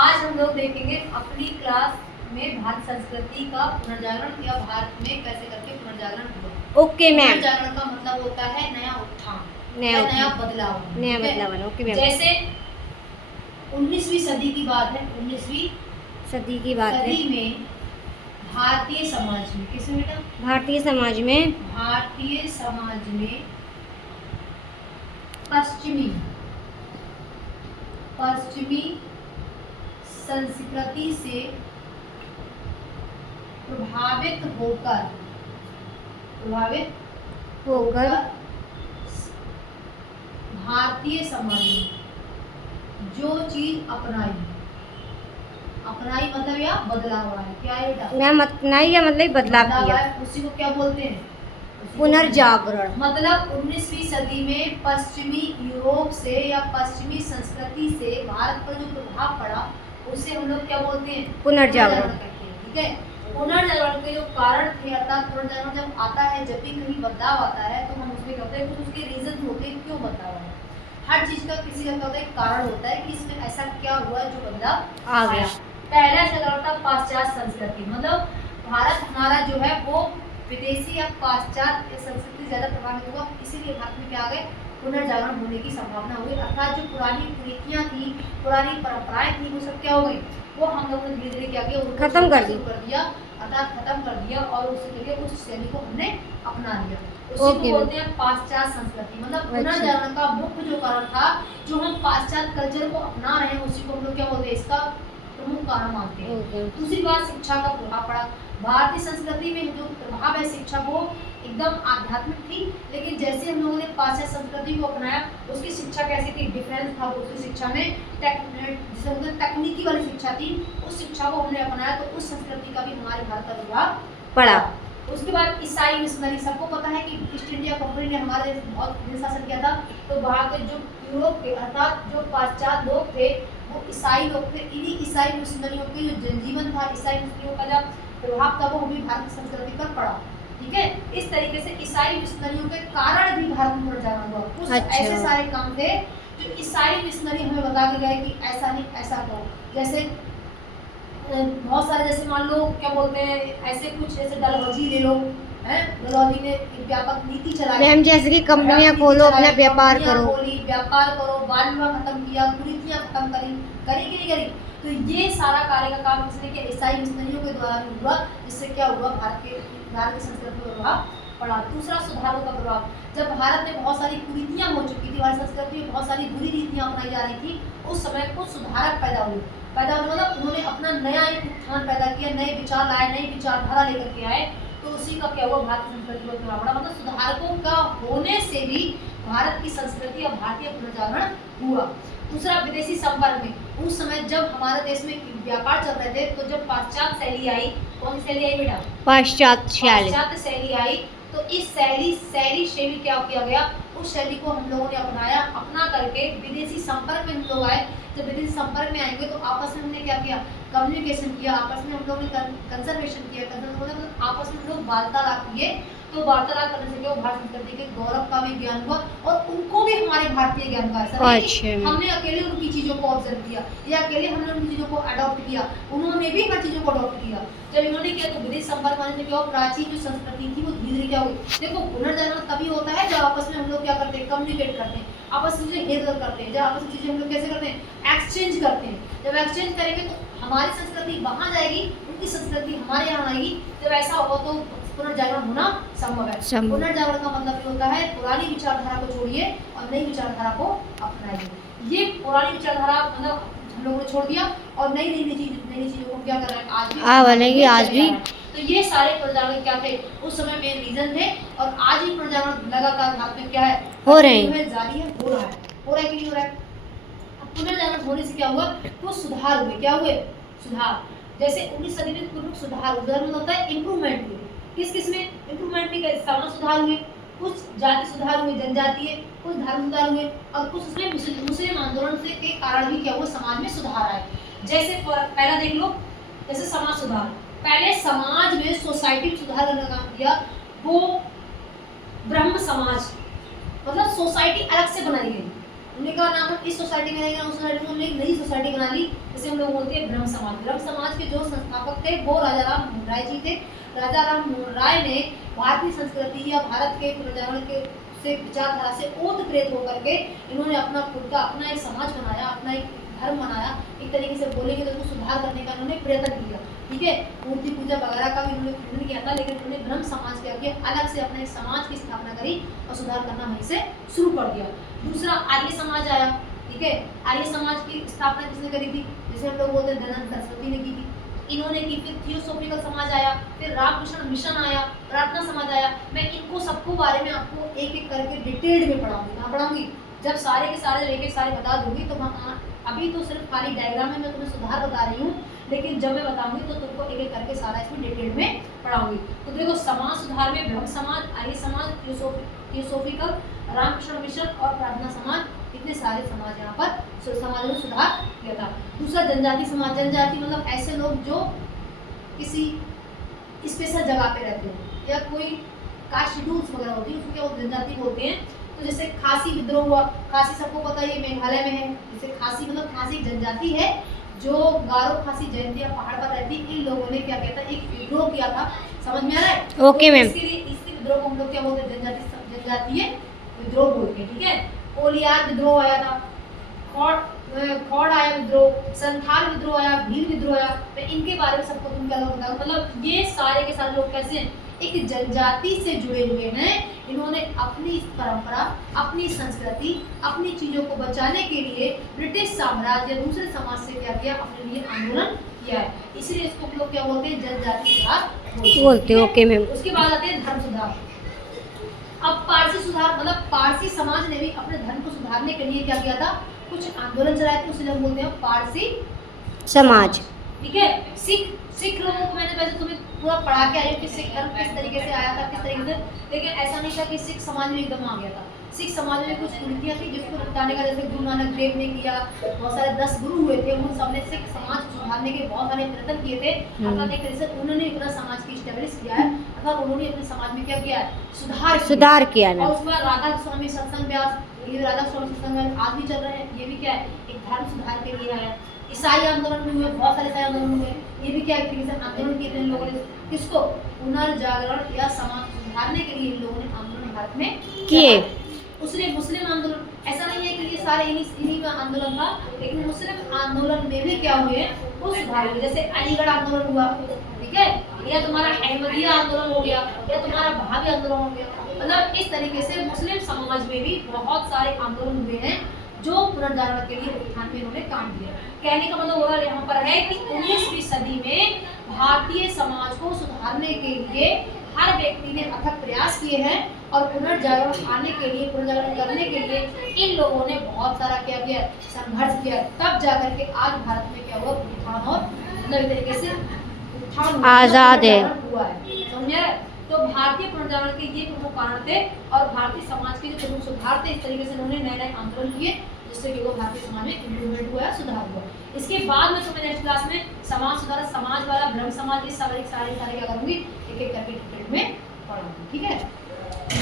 आज हम लोग देखेंगे अपनी क्लास में भारत संस्कृति का पुनर्जागरण या भारत में कैसे करके पुनर्जागरण हुआ। Okay ma'am. पुनर्जागरण का मतलब होता है नया उत्थान, नया बदलाव। Okay ma'am. जैसे 19वीं सदी की बात है, 19वीं सदी की बात है में भारतीय समाज में, किसमें बेटा? भारतीय समाज में पश्चिमी संस्कृति से प्रभावित होकर भारतीय समाज में जो चीज अपनाई मतलब या बदलाव हुआ है। क्या है बेटा? मैम अपनाई या मतलब बदलाव किया, उसी को क्या बोलते हैं? पुनर्जागरण। मतलब 19वीं सदी में पश्चिमी यूरोप से या पश्चिमी संस्कृति से भारत पर जो प्रभाव पड़ा उसे हम लोग क्या बोलते हैं? पुनर्जागरण कहते हैं। ठीक है, पुनर्जागरण के जो कारण थे, अर्थात पुनर्जागरण जब आता है, जब भी कहीं बदलाव आता है तो हम उसमें क्या होता है, कुछ उसके रीजन होते हैं क्यों बदलाव है। हर चीज का किसी का क्या होता है, कारण होता है कि इसमें ऐसा क्या हुआ जो बदलाव आ गया। पहला शब्द था पाश्चात्य संस्कृति, मतलब भारत हमारा जो है वो विदेशी या पाश्चात्य संस्कृति ज्यादा प्रभावित हुआ, इसीलिए भारत में क्या आ गए, पुनर्जागरण होने की संभावना हुई। अर्थात जो पुरानी कुरीतियां थी, पुरानी परंपराएं थी, वो सब क्या हो गई, वो हम लोगों ने धीरे धीरे क्या किया, खत्म कर दिया, अर्थात खत्म कर दिया और उसके लिए उस शैली को हमने अपना लिया। उसी को बोलते हैं पाश्चात्य संस्कृति। मतलब पुनर्जागरण का मुख्य जो कारण था, जो हम पाश्चात्य कल्चर को अपना रहे हैं, उसी को हम लोग क्या बोलते हैं, इसका प्रमुख कारण मानते हैं। दूसरी बात, शिक्षा का प्रभाव पड़ा। भारतीय संस्कृति में जो प्रभाव है शिक्षा को, एकदम आध्यात्मिक थी, लेकिन जैसे हम लोगों ने पाश्चात्य संस्कृति को अपनाया, उसकी शिक्षा कैसी थी, डिफरेंस था उसकी शिक्षा में, जिसे हम तकनीकी वाली शिक्षा थी, उस शिक्षा को हमने अपनाया तो उस संस्कृति का भी हमारे भारत पर प्रभाव पड़ा। उसके बाद ईसाई मिशनरी, सबको पता है कि ईस्ट इंडिया कंपनी ने हमारे देश बहुत दिन शासन किया था, तो वहाँ के जो यूरोप के अर्थात जो पाश्चात्य लोग थे वो ईसाई लोग थे। इन्हीं ईसाई मिशनरियों के जो जनजीवन था, ईसाई मिशनरियों का जब प्रभाव था वो हमें भारत संस्कृति पर पड़ा। ठीक है, इस तरीके से ईसाई मिशनरियों के कारण भी भारत में पुनर्जागरण हुआ। कुछ ऐसे सारे काम थे जो ईसाई मिशनरी हमें बता के गए कि ऐसा नहीं ऐसा करो। जैसे बहुत सारे, जैसे मान लो क्या बोलते हैं, ऐसे कुछ जैसे डलहौजी ले लो, डलहौजी ने व्यापक नीति चलाई, मैम जैसे कि कंपनियां खोलो, अपना व्यापार करो, बाल विवाह खत्म किया, कुरीतियां खत्म करी कि नहीं करी। तो ये सारा कार्य का काम किसने किया, ईसाई मिशनरियों के द्वारा भी हुआ, जिससे क्या हुआ, भारत की संस्कृति पर प्रभाव पड़ा। दूसरा, सुधारों का प्रभाव। जब भारत में बहुत सारी कुरीतियां हो चुकी थी, भारत संस्कृति में बहुत सारी बुरी नीतियां अपनाई जा रही थी, उस समय कुछ सुधारक पैदा हुए, मतलब उन्होंने अपना नया एक उत्थान पैदा किया, नए विचार लाए, नई विचारधारा लेकर के आए, तो उसी का क्या हुआ, भारतीय संस्कृति पर प्रभाव पड़ा। मतलब सुधारकों का होने से भी भारत की संस्कृति और भारतीय पुनर्जागरण हुआ। दूसरा, विदेशी संपर्क में। उस समय जब हमारे देश में व्यापार चल रहे थे, तो जब पाश्चात्य शैली आई, कौन सी शैली आई बेटा? पाश्चात्य शैली आई, तो इस शैली क्या किया गया, उस शैली को हम लोगों ने अपना करके विदेशी संपर्क में हम लोग आए। जब विदेशी संपर्क में आएंगे तो आपस में हमने क्या किया, कम्युनिकेशन किया, आपस में हम लोगों ने कंजर्वेशन किया, मतलब आपस में हम लोग वार्तालाप किए। तो वार्तालाप करने से क्या, भारत संस्कृति के गौरव का भी ज्ञान हुआ और उनको भी हमारे भारतीय ज्ञान का असर है। हमने अकेले उनकी चीजों को ऑब्जर्व किया या अकेले हमने उनकी चीजों को अडॉप्ट किया, उन्होंने भी हर चीजों को अडॉप्ट किया। जब इन्होंने किया तो विदेश संपर्क आने से क्या, प्राचीन जो संस्कृति थी वो धीरे धीरे क्या हुई। देखो, पुनर्जागरण तभी होता है जब आपस में हम लोग क्या करते हैं, कम्युनिकेट करते हैं, आपस में चीजें हेरफेर करते हैं, जब आपस में चीजें हम लोग कैसे करते हैं, एक्सचेंज करते हैं। जब एक्सचेंज करेंगे तो हमारी संस्कृति वहां जाएगी, उनकी संस्कृति हमारे यहाँ आएगी। जब ऐसा होगा तो पुनर्जागरण होना संभव है। पुनर्जागरण का मतलब होता है पुरानी विचारधारा को छोड़िए और नई विचारधारा को अपनाइए। ये पुरानी विचारधारा मतलब हम लोगों ने छोड़ दिया और नई चीजों को क्या कर रहे हैं, आज भी। तो ये सारे पुनर्जागरण क्या थे, उस समय मेन रीजन थे, और आज ही पुनर्जागरण लगातार भारत में क्या है, हो रहे हैं, जारी है, हो रहा है कि नहीं हो रहा है। पुनर्जागरण होने से क्या हुआ, तो सुधार हुए। क्या हुए, सुधार। जैसे 19 सदी में प्रमुख सुधार होता है, इंप्रूवमेंट हुए। किस में इंप्रूवमेंट भी, सामाजिक सुधार हुए, कुछ जाति सुधार हुए, जनजातीय, कुछ धर्म सुधार हुए, और कुछ उसमें मुस्लिम आंदोलन से के कारण भी क्या हुआ, समाज में सुधार आए। जैसे पहला देख लो, जैसे समाज सुधार, पहले समाज में सोसाइटी में सुधार करने का काम किया, वो ब्रह्म समाज, मतलब सोसाइटी अलग से बनाई गई, उन्होंने कहा ना हम इस सोसाइटी में रहेंगे, उस सोसाइटी में, उन्होंने एक नई सोसाइटी बना ली, जिसे हम लोग बोलते हैं ब्रह्म समाज। ब्रह्म समाज के जो संस्थापक थे वो राजा राम मोहन राय जी थे। राजा राम मोहन राय ने भारतीय संस्कृति या भारत के पुनर्जागरण के से विचारधारा से ओतप्रेत होकर के इन्होंने अपना खुद का अपना एक समाज बनाया, अपना एक धर्म बनाया। एक तरीके से बोलेंगे तो उसको सुधार करने का इन्होंने प्रयत्न किया, ठीक है। मूर्ति पूजा वगैरह का भी इन्होंने खंडन किया था, लेकिन उन्होंने ब्रह्म समाज क्या किया, अलग से अपने समाज की स्थापना करी और सुधार करना वहीं से शुरू कर दिया। दूसरा आर्य समाज आया, ठीक है। आर्य समाज की स्थापना किसने करी थी, जैसे हम लोग बोलते हैं दयानंद सरस्वती ने की थी, इन्होंने की। फिर थियोसॉफिकल समाज आया, फिर रामकृष्ण मिशन आया, प्रार्थना समाज आया। मैं इनको सबको बारे में आपको एक एक करके डिटेल्ड में पढ़ाऊंगी। कहाँ पढ़ाऊंगी, जब सारे के सारे लेके सारे बता दूंगी तो वहाँ। अभी तो सिर्फ खाली डायग्राम में मैं तुम्हें सुधार बता रही हूँ, लेकिन जब मैं बताऊंगी तो तुमको एक एक करके सारा इसमें डिटेल में पढ़ाऊंगी। तो देखो, समाज सुधार में ब्रह्म समाज, आर्य समाज, थियोसॉफिकल, रामकृष्ण मिशन और प्रार्थना समाज, इतने सारे समाज यहाँ पर समाज में सुधार किया था। दूसरा जनजाति समाज। जनजाति मतलब ऐसे लोग जो किसी स्पेशल जगह पे रहते हैं या कोई कास्ट शेड्यूल्स वगैरह होती है, उसको क्या जनजाति बोलते हैं। तो जैसे खासी विद्रोह हुआ, खासी सबको पता है ये मेघालय में है। जैसे खासी मतलब खासी एक जनजाति है जो गारो खासी जयंतिया पहाड़ पर रहती है। इन लोगों ने क्या किया था, एक विद्रोह किया था। समझ में आ रहा है? Okay ma'am. इसके लिए इसी विद्रोह को हम लोग क्या बोलते हैं, जनजातीय विद्रोह बोलते हैं, ठीक है। कोलियार विद्रोह आया था, खौड़ आया विद्रोह, संथाल विद्रोह आया, भील विद्रोह आया। तो इनके बारे में सबको तुम क्या लोग बताओ। मतलब ये सारे के सारे लोग कैसे हैं, एक जनजाति से जुड़े हुए हैं। इन्होंने अपनी परंपरा, अपनी संस्कृति, अपनी चीजों को बचाने के लिए ब्रिटिश साम्राज्य या दूसरे समाज से क्या किया, अपने लिए आंदोलन किया है। इसलिए इसको हम लोग क्या बोलते हैं, जनजाति सुधार बोलते हैं। Okay ma'am. उसके बाद आते हैं धर्म सुधार। अब पारसी सुधार मतलब पारसी समाज ने भी अपने धर्म को सुधारने के लिए क्या किया था, कुछ आंदोलन चलाए थे, उसे हम बोलते हैं पारसी समाज, ठीक है। सिख लोगों को मैंने वैसे तुम्हें पूरा पढ़ा के आई हूँ कि सिख धर्म किस तरीके से आया था, किस तरीके से, लेकिन ऐसा नहीं था कि सिख समाज में एकदम आ गया था। सिख समाज में कुछ कुरीतियाँ थी जिसको निपटाने का, जैसे गुरु नानक देव ने किया, बहुत सारे 10 गुरु हुए थे, उन सबने सिख समाज को सुधारने के बहुत सारे प्रयत्न किए थे। अर्थात एक तरह से उन्होंने अपना समाज की स्टेब्लिश किया है, अर्थात उन्होंने अपने समाज में क्या किया है, सुधार किया ना। और उसके बाद राधा स्वामी सत्संग व्यास, ये राधा स्वामी सत्संग आज भी चल रहे हैं, ये भी क्या है, एक धर्म सुधार के लिए आया। ईसाई आंदोलन भी हुए, बहुत सारे ईसाई आंदोलन हुए, ये भी क्या है, आंदोलन किए थे इन लोगों ने। किसको, पुनर्जागरण या समाज सुधारने के लिए इन लोगों ने आंदोलन भारत में किए। उसने मुस्लिम आंदोलन, ऐसा नहीं है कि ये सारे इन्हीं में आंदोलन था, लेकिन मुस्लिम आंदोलन में भी क्या हुए, वो सुधार हुए। जैसे अलीगढ़ आंदोलन हुआ, ठीक है, या तुम्हारा अहमदिया आंदोलन हो गया, या तुम्हारा भावी आंदोलन हो गया। मतलब इस तरीके से मुस्लिम समाज में भी बहुत सारे आंदोलन हुए हैं जो पुनर्जागरण के लिए उत्थान में इन्होंने काम किया। कहने का मतलब ओवरऑल यहाँ पर है कि 19वीं सदी में भारतीय समाज को सुधारने के लिए हर व्यक्ति ने अथक प्रयास किए हैं और पुनर्जागरण आने के लिए, पुनर्जागरण करने के लिए इन लोगों ने बहुत सारा क्या किया, संघर्ष किया। तब जाकर के आज भारत में क्या हुआ, उत्थान और मतलब तरीके से उत्थान आजाद है हुआ है। समझे? तो भारतीय पुनर्जागरण के ये प्रमुख कारण थे और भारतीय समाज के जो प्रमुख सुधार थे, इस तरीके से उन्होंने नए नए आंदोलन किए जिससे कि वो भारतीय समाज में इम्प्रूवमेंट हुआ, सुधार हुआ। इसके बाद में तुम्हें नेक्स्ट क्लास में समाज सुधार, समाज वाला, ब्रह्म समाज, ये सारे क्या करूँगी, एक एक करके डिटेल में पढ़ाऊंगी, ठीक है।